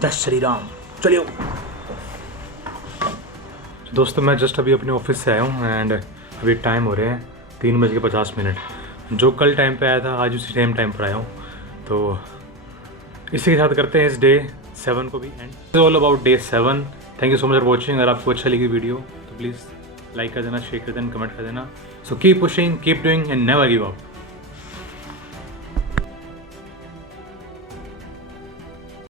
जय श्री राम। चलिए दोस्तों, मैं जस्ट अभी अपने ऑफिस से आया हूँ एंड अभी टाइम हो रहे हैं 3:50। जो कल टाइम पे आया था आज उसी सेम टाइम पर आया हूँ। तो इसी के साथ करते हैं इस डे 7 को भी and all about day 7। Thank you so much for watching. अगर आपको अच्छा लगी वीडियो तो प्लीज़ लाइक कर देना, शेयर कर देना, कमेंट कर देना। So keep pushing, keep doing and never give up.